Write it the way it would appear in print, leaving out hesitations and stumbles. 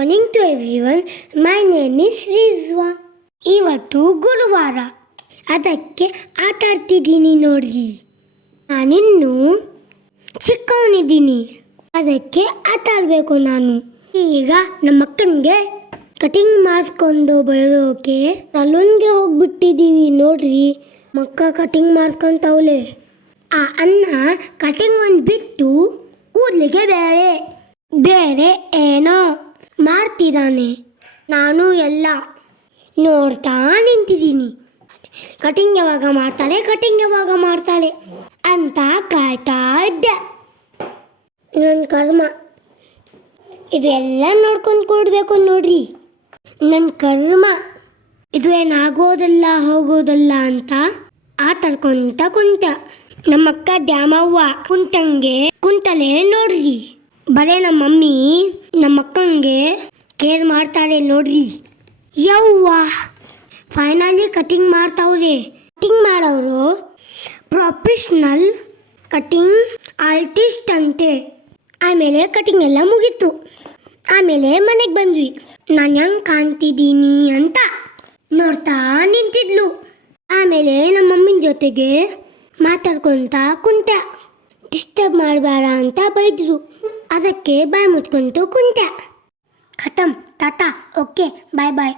Morning to everyone. My name is Rizwa. ಇವತ್ತು ಗುರುವಾರ, ಅದಕ್ಕೆ ಆಟ ಆಡ್ತಿದ್ದೀನಿ ನೋಡ್ರಿ. ನಾನಿನ್ನು ಚಿಕ್ಕವನಿದ್ದೀನಿ, ಅದಕ್ಕೆ ಆಟ ಆಡಬೇಕು ನಾನು. ಈಗ ನಮ್ಮ ಅಕ್ಕನಿಗೆ ಕಟಿಂಗ್ ಮಾಡಿಸ್ಕೊಂಡು ಬರೋಕೆ ಸಲೂನ್ಗೆ ಹೋಗ್ಬಿಟ್ಟಿದ್ದೀವಿ ನೋಡ್ರಿ. ಮಕ್ಕ ಕಟಿಂಗ್ ಮಾಡಿಸ್ಕೊಂತವಳೆ. ಆ ಅಣ್ಣ ಕಟಿಂಗ್ ಒಂದು ಬಿಟ್ಟು ಕೂದಲಿಗೆ ಬೇರೆ ಬೇರೆ ಏನೋ ಮಾಡ್ತಿದ್ದಾನೆ. ನಾನು ಎಲ್ಲ ನೋಡ್ತಾ ನಿಂತಿದ್ದೀನಿ. ಕಟಿಂಗ್ ಯಾವಾಗ ಮಾಡ್ತಾಳೆ ಅಂತ ಕಾಯ್ತಾ ಇದ್ದೆ. ನನ್ನ ಕರ್ಮ, ಇದು ಎಲ್ಲ ನೋಡ್ಕೊಂಡು ಕೊಡಬೇಕು ನೋಡ್ರಿ. ನನ್ನ ಕರ್ಮ, ಇದು ಏನಾಗೋದಲ್ಲ ಹೋಗೋದಲ್ಲ ಅಂತ ತಡ್ಕೊಂತ ಕುಂತ. ನಮ್ಮಕ್ಕ ದ್ಯಾಮವ್ವ ಕುಂತಲೇ ನೋಡ್ರಿ. ಬರೇ ನಮ್ಮ ಮಮ್ಮಿ ನಮ್ಮಕ್ಕಂಗೆ ಕೇರ್ ಮಾಡ್ತಾಳೆ ನೋಡ್ರಿ. ಯವ್ವ, ಫೈನಲಿ ಕಟಿಂಗ್ ಮಾಡ್ತಾವ್ರೆ. ಕಟಿಂಗ್ ಮಾಡೋರು ಪ್ರೊಫೆಷ್ನಲ್ ಕಟಿಂಗ್ ಆರ್ಟಿಸ್ಟ್ ಅಂತೆ. ಆಮೇಲೆ ಕಟಿಂಗ್ ಎಲ್ಲ ಮುಗೀತು. ಆಮೇಲೆ ಮನೆಗೆ ಬಂದ್ವಿ. ನಾನು ಹೆಂಗೆ ಕಾಣ್ತಿದ್ದೀನಿ ಅಂತ ನೋಡ್ತಾ ನಿಂತಿದ್ಲು. ಆಮೇಲೆ ನಮ್ಮ ಮಮ್ಮಿನ ಜೊತೆಗೆ ಮಾತಾಡ್ಕೊತ ಕುಂತೆ. ಡಿಸ್ಟರ್ಬ್ ಮಾಡಬೇಡ ಅಂತ ಬೈದ್ರು, ಅದಕ್ಕೆ ಬಾಯ್ ಮುಚ್ಕೊಂತು ಕುಂತೆ. ಖತಮ್, ಟಾಟಾ, ಓಕೆ, ಬಾಯ್ ಬಾಯ್.